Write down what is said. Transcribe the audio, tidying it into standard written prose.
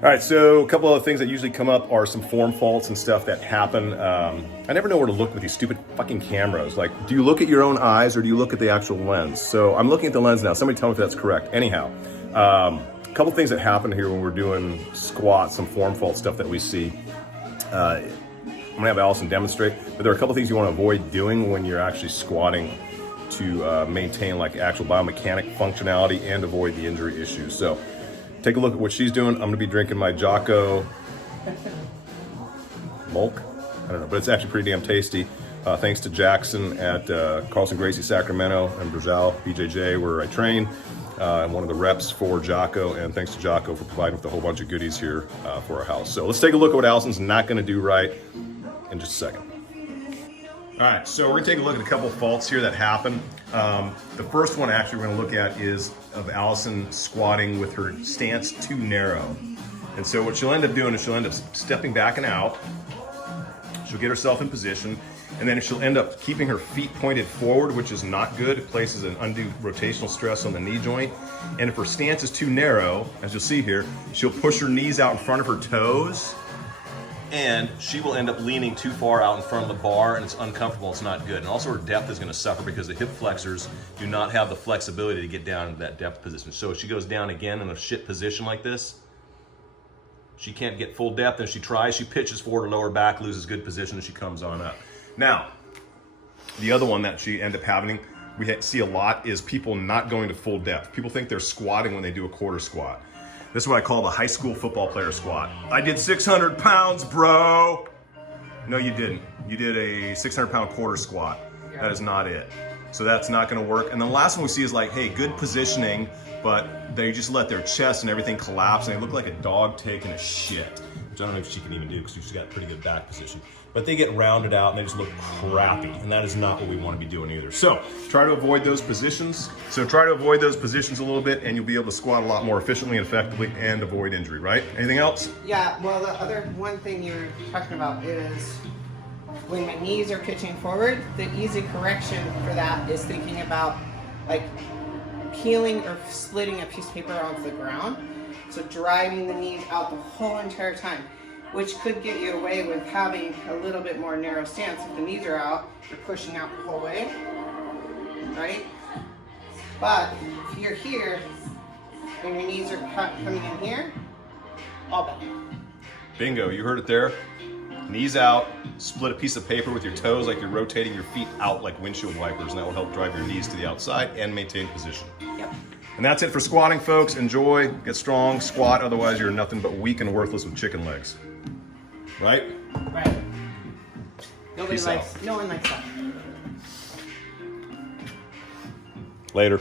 All right, so a couple of things that usually come up are some form faults and stuff that happen. I never know where to look with these stupid fucking cameras. Like, do you look at your own eyes or do you look at the actual lens? So I'm looking at the lens now. Somebody tell me if that's correct. Anyhow, a couple things that happen here when we're doing squats, some form fault stuff that we see. I'm gonna have Allison demonstrate, but there are a couple things you wanna avoid doing when you're actually squatting to maintain like actual biomechanic functionality and avoid the injury issues. So take a look at what she's doing. I'm gonna be drinking my Jocko Mulk. I don't know, but it's actually pretty damn tasty. Thanks to Jackson at Carlson Gracie Sacramento and Brazil BJJ where I train. I'm one of the reps for Jocko, and thanks to Jocko for providing with a whole bunch of goodies here for our house. So let's take a look at what Allison's not gonna do right in just a second. All right, so we're gonna take a look at a couple of faults here that happen. The first one actually we're gonna look at is of Allison squatting with her stance too narrow. And so what she'll end up doing is she'll end up stepping back and out. She'll get herself in position, and then she'll end up keeping her feet pointed forward, which is not good. It places an undue rotational stress on the knee joint. And if her stance is too narrow, as you'll see here, she'll push her knees out in front of her toes, and she will end up leaning too far out in front of the bar, and it's uncomfortable, it's not good. And also her depth is gonna suffer because the hip flexors do not have the flexibility to get down into that depth position. So if she goes down again in a shit position like this, she can't get full depth, and she tries, she pitches forward, her lower back loses good position, and she comes on up. Now, the other one that she end up having, we see a lot, is people not going to full depth. People think they're squatting when they do a quarter squat. This is what I call the high school football player squat. I did 600 pounds, bro. No, you didn't. You did a 600-pound quarter squat. That is not it. So that's not gonna work. And the last one we see is like, hey, good positioning, but they just let their chest and everything collapse, and they look like a dog taking a shit, which I don't know if she can even do because she's got a pretty good back position. But they get rounded out and they just look crappy, and that is not what we want to be doing either. So try to avoid those positions. A little bit, and you'll be able to squat a lot more efficiently and effectively and avoid injury, right? Anything else? Yeah, well, the other one thing you were talking about is when my knees are pitching forward, the easy correction for that is thinking about like peeling or splitting a piece of paper off the ground. So driving the knees out the whole entire time, which could get you away with having a little bit more narrow stance. If the knees are out, you're pushing out the whole way, right? But if you're here and your knees are coming in here, all bad. Bingo, you heard it there. Knees out, split a piece of paper with your toes like you're rotating your feet out like windshield wipers, and that will help drive your knees to the outside and maintain position. Yep. And that's it for squatting, folks. Enjoy, get strong, squat, otherwise you're nothing but weak and worthless with chicken legs. Right? Right. No one likes that. Later.